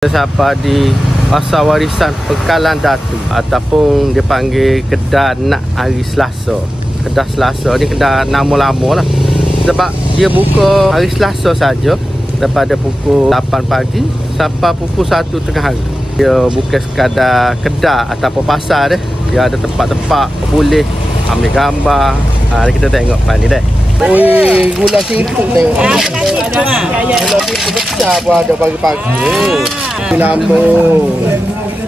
Siapa di Pasar Warisan Pekalan Datu ataupun dipanggil Kedah Nak hari Selasa. Kedah Selasa ni kedah lama-lama lah, sebab dia buka hari Selasa saja daripada pukul 8 pagi sampai pukul 1 tengah hari. Dia bukan sekadar kedai ataupun pasar dia. Dia ada tempat-tempat boleh ambil gambar. Kita tengok pan ni dek. Oi, gula siput tengok. Gula siput besar pun ada pagi-pagi. Lambung.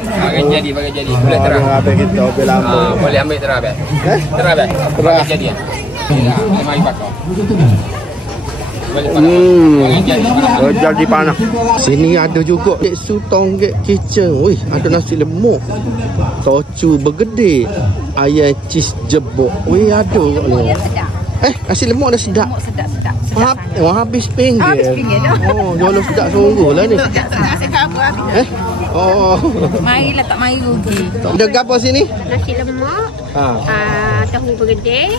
Bagai jadi. Boleh terang. Habis kita ambil lambung. Boleh ambil terang abang. Terang abang. Bagai jadi. Boleh mari bakar. Jadi panas. Sini ada juga Su Tonggek Kitchen. Wih, ada nasi lemak, tocu bergedil, ayam cheese jebok. Wih, ada kat ni. Nasi lemak dah sedap. Sedap. Habis pinggir. Habis pinggir dah. Oh, jual sedap sungguh lah ni. Nasi kabur habis. Oh. Marilah tak mari rugi. Ada apa sini? Nasi lemak, tahu bergedil,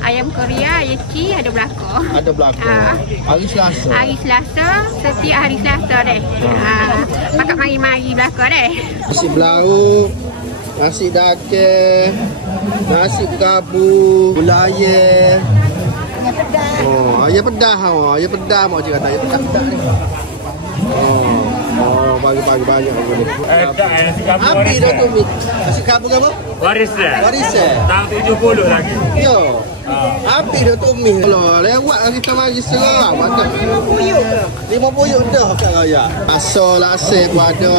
ayam Korea, ayam ci, ada belakang. Ada belakang. Hari Selasa. Hari Selasa, setiap hari Selasa deh. Pakat mari-mari belakang deh. Nasi belauk, nasi daging, nasi bergabu, gula ayam. Ayam pedas. Ayam pedas mak cik kata. Ayam pedas ni. Bagi-bagi banyak ni. Api dah tu mi. Nasi kabur ke apa? Warisan. Tahun 70 lagi. Yo. Api dah tu mi. Kalau lewat kita mari serang ada. 50 dah kat raya. Asal lasik pun ada.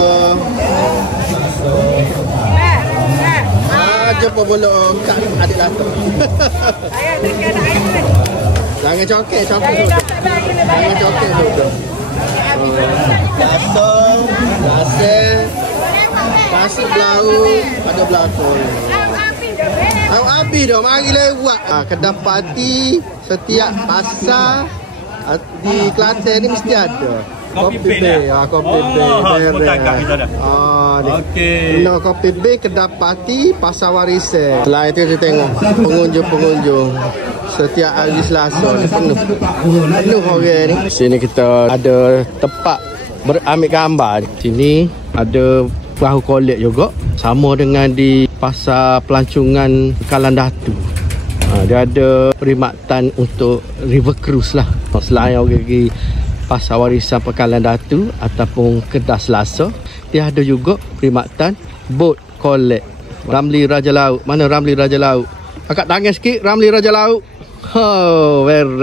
Jumpa bola kat adik latar. Ayah dekat air. Jangan coket tu. Jangan coket tu. Asal, lasik, nasi belauk, ada belakang. Awak habis dah, mari lewat. Kedai parti setiap pasar di Kelantan ni mesti ada. Kopi Bay. Kopi Bay. Okey. No, Kopi Bay, kedai parti, Pasar Warisan. Selain itu kita tengok pengunjung. Setiap hari Selasa ni penuh orang ni. Sini kita ada tempat berambil gambar. Sini ada perahu kolek juga, sama dengan di Pasar Pelancongan Pekalan Datu. Dia ada perkhidmatan untuk river cruise lah. Selain orang pergi Pasar Warisan Pekalan Datu ataupun Kedah Selasa, dia ada juga perkhidmatan boat kolek Ramli Raja Laut. Mana Ramli Raja Laut? Angkat tangan sikit, Ramli Raja Laut. Oh, very